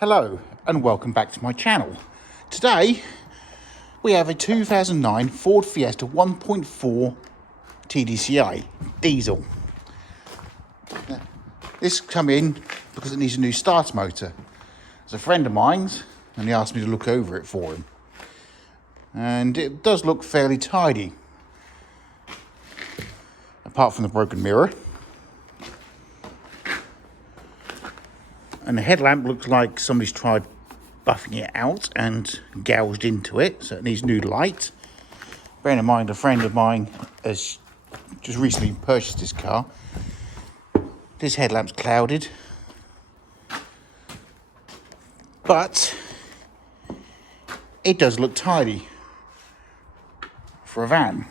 Hello and welcome back to my channel. Today we have a 2009 Ford Fiesta 1.4 TDCI Diesel. Now, this come in because it needs a new starter motor. It's a friend of mine's and he asked me to look over it for him. And it does look fairly tidy, apart from the broken mirror. And the headlamp looks like somebody's tried buffing it out and gouged into it, so it needs new light. Bearing in mind, a friend of mine has just recently purchased this car. This headlamp's clouded, but it does look tidy for a van.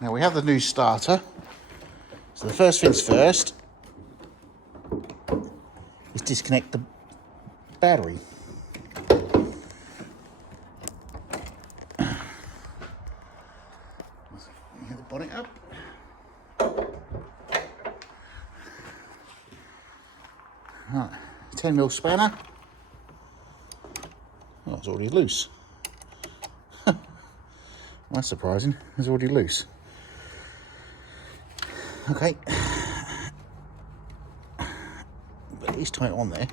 Now we have the new starter, so the first things first is disconnect the battery. Get the bonnet up. Right, 10mm spanner. Oh, it's already loose. Well, that's surprising. It's already loose. Okay. But it's tight on there.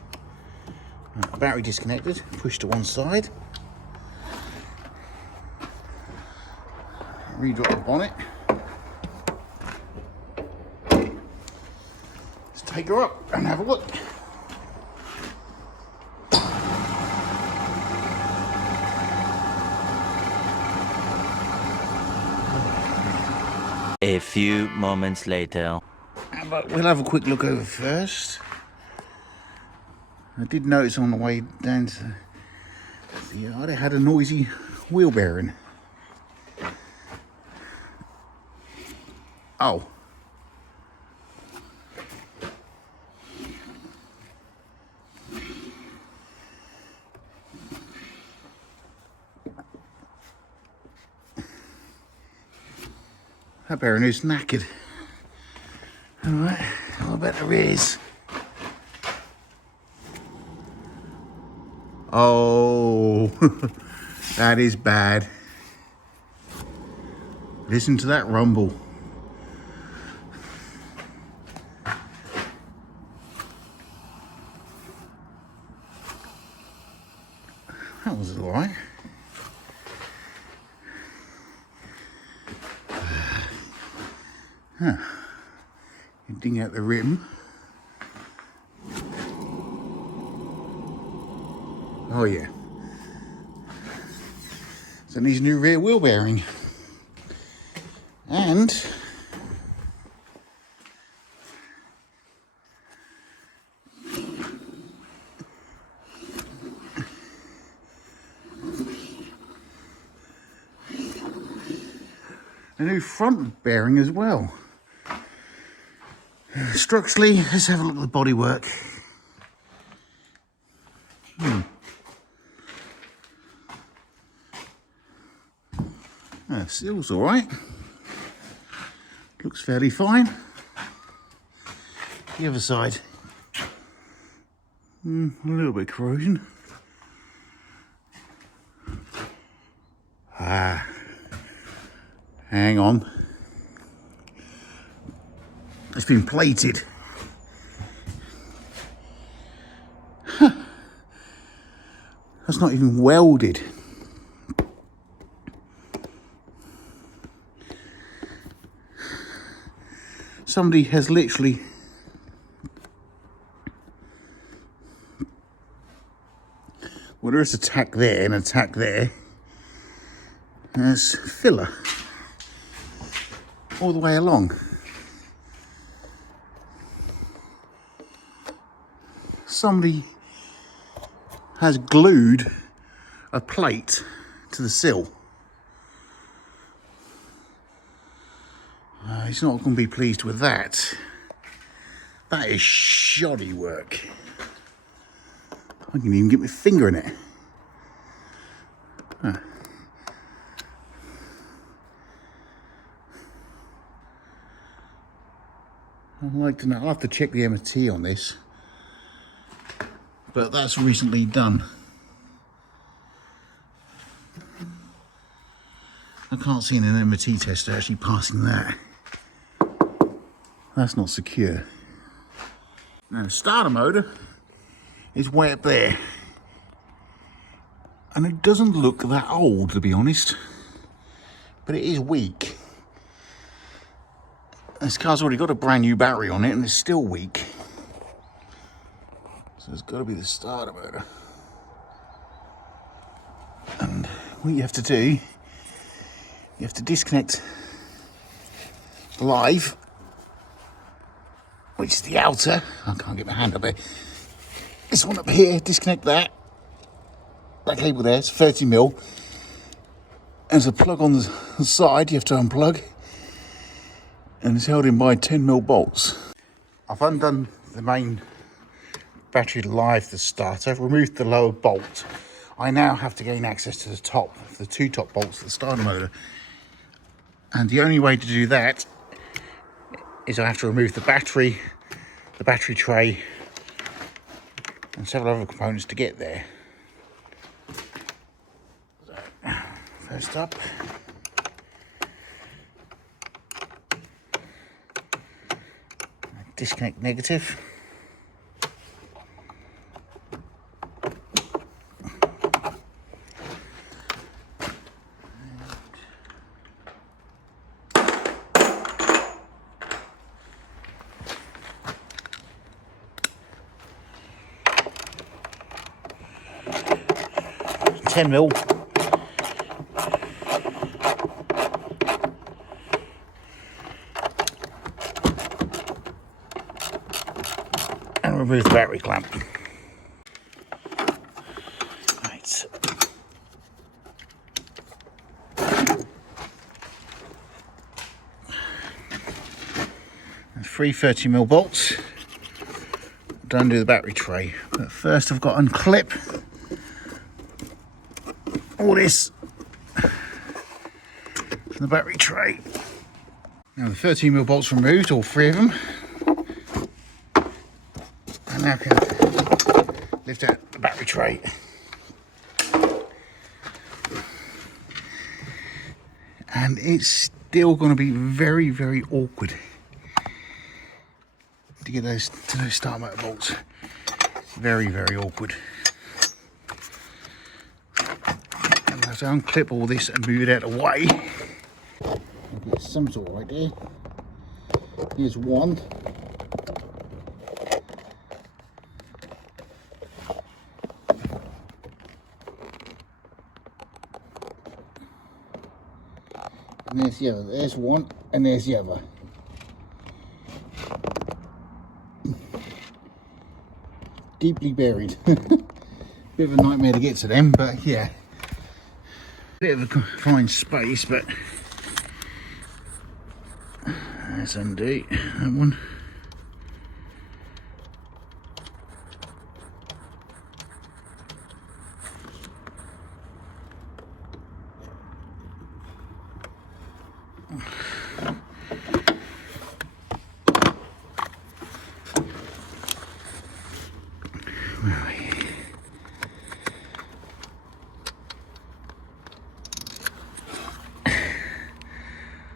Right, battery disconnected. Push to one side. Redrop the bonnet. Let's take her up and have a look. A few moments later. But we'll have a quick look over first. I did notice on the way down to the yard it had a noisy wheel bearing. Oh. That bearing is knackered. Alright, I bet there is. Oh, that is bad. Listen to that rumble. That was all right. Huh. You ding out the rim. Oh yeah. So it needs a new rear wheel bearing. And a new front bearing as well. Structurally, let's have a look at the bodywork. Seal's all right. Looks fairly fine. The other side, a little bit of corrosion. Hang on. It's been plated. Huh. That's not even welded. Somebody has literally well, there is a tack there and a tack there. There's filler all the way along. Somebody has glued a plate to the sill. He's not going to be pleased with that. That is shoddy work. I can even get my finger in it. Huh. I'd like to know. I'll have to check the MOT on this. but that's recently done. I can't see an MOT tester actually passing that. That's not secure. Now the starter motor is way up there. And it doesn't look that old, to be honest. But it is weak. This car's already got a brand new battery on it and it's still weak. So it's got to be the starter motor. And what you have to do, you have to disconnect the live, which is the outer. I can't get my hand up there. This one up here, disconnect that. That cable there is 30mm. There's a plug on the side you have to unplug. And it's held in by 10mm bolts. I've undone the main battery live, the starter, removed the lower bolt. I now have to gain access to the top, the two top bolts of the starter motor. And the only way to do that is I have to remove the battery tray, and several other components to get there. So, first up, disconnect negative. $10mm. And remove the battery clamp. Right. And 3 30mm bolts to undo the battery tray. But first I've got to unclip all this from the battery tray. Now the 13mm bolts removed, all 3 of them. And now I can lift out the battery tray. And it's still going to be very, very awkward to get those to those start motor bolts. Very, very awkward. And I have to unclip all this and move it out of the way. I'll get some sort of idea. Here's one. And there's the other. There's one, and there's the other. Deeply buried. Bit of a nightmare to get to them, but yeah. Bit of a confined space, but let's undo that one.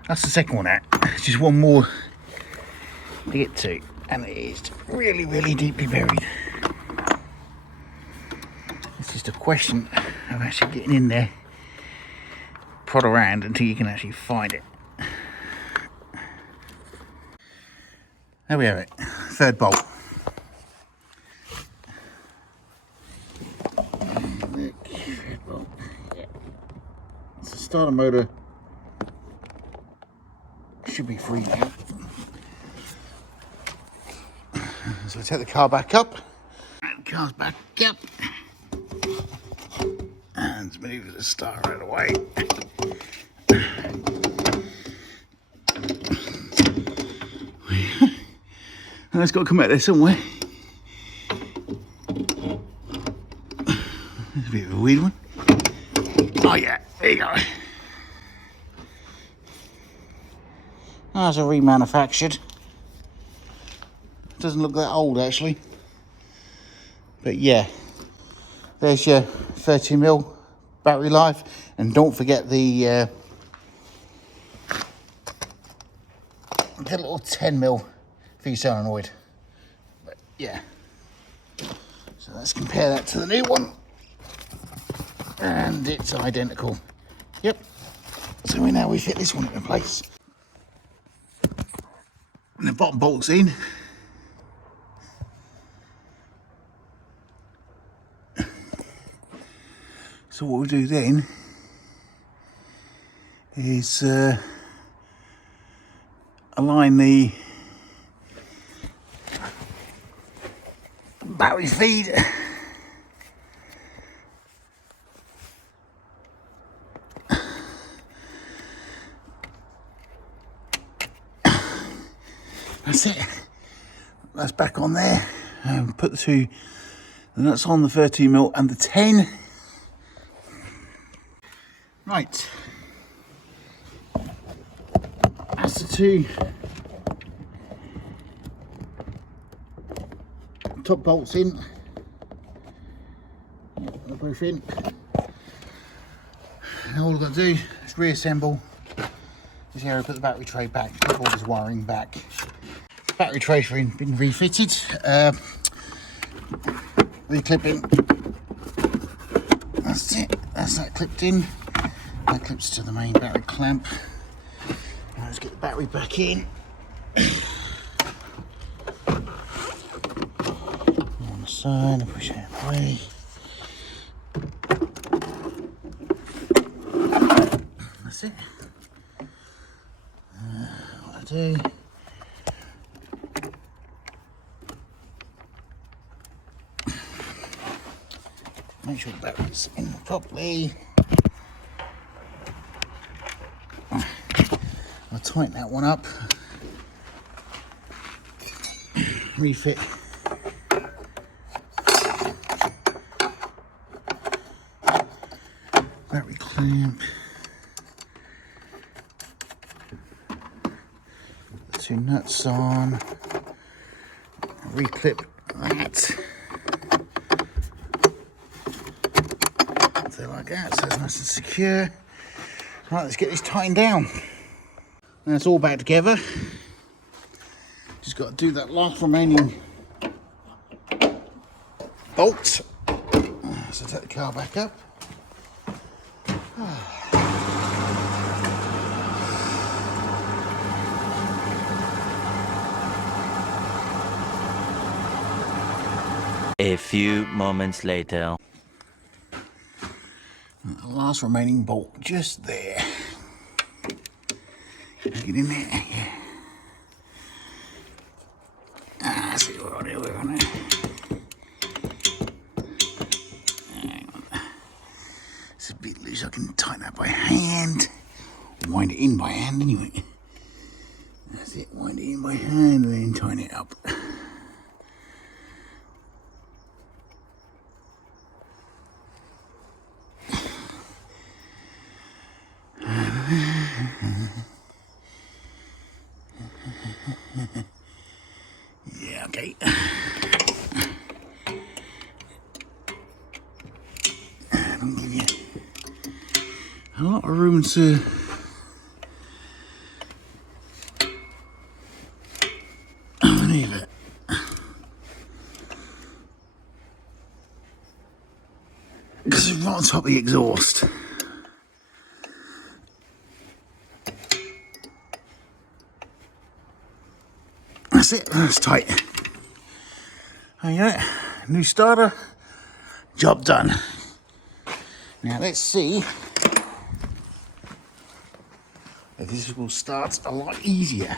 That's the second one out. It's just one more to get to, and it is really, really deeply buried. It's just a question of actually getting in there, prod around until you can actually find it. There we have it, third bolt. Third bolt. Yeah. It's a starter motor. Should be free now. So we take the car back up. And the car's back up. And move the starter out of the way. And it's got to come out there somewhere. There's a bit of a weird one. Oh yeah, there you go. That's a remanufactured. Doesn't look that old actually. But yeah, there's your 30mm battery life, and don't forget the little 10mm for your solenoid. But yeah, so let's compare that to the new one, and it's identical. Yep. So now we fit this one into place, and the bottom bolt's in. So what we'll do then is align the battery feed that's it, that's back on there, and put the nuts on, the 13mm and the 10. Right, that's the two top bolts in. They're both in. And all I've got to do is reassemble this area, put the battery tray back, put all this wiring back. Battery tray's been refitted, reclipping. That's it, that's that clipped in. That clips to the main battery clamp. Now let's get the battery back in. On the side, push it away. That's it. What I do, make sure the battery's in properly. I'll tighten that one up, refit battery clamp, the two nuts on, reclip that, so like that, so it's nice and secure. Right, let's get this tightened down. Now it's all back together. Just got to do that last remaining bolt. So take the car back up. A few moments later. The last remaining bolt just there. Get in there, yeah. That's it, we're on it, we're on it. Hang on. It's a bit loose, I can tighten that by hand. Wind it in by hand anyway. That's it, wind it in by hand and then tighten it up. Yeah, okay. Don't give you a lot of room to leave it. Because it's right on top of the exhaust. That's it, that's tight. There you go, new starter, job done. Now let's see if this will start a lot easier.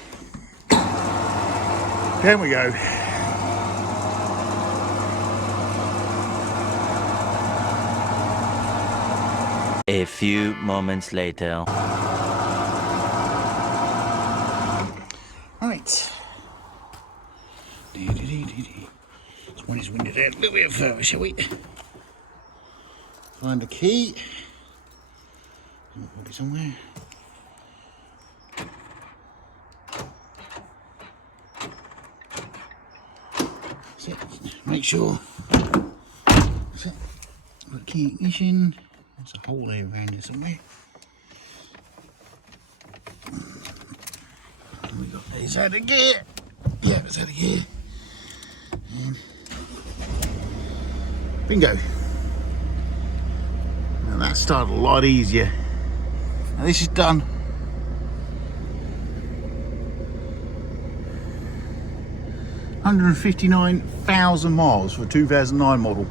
There we go. A few moments later. Right. Let's wind this window down a little bit further, shall we? Find the key. Put it somewhere. That's it. Make sure key ignition. There's a hole there around here somewhere. And we got these out of gear. Yeah, it's out of gear. And bingo. Now that started a lot easier. Now this is done. 159,000 miles for a 2009 model.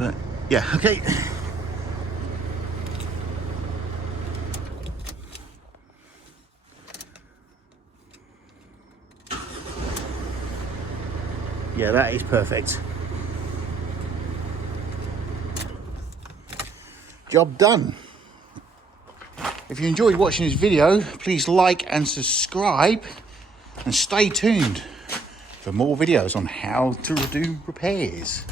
But yeah, okay. Yeah, that is perfect. Job done. If you enjoyed watching this video, please like and subscribe, and stay tuned for more videos on how to do repairs.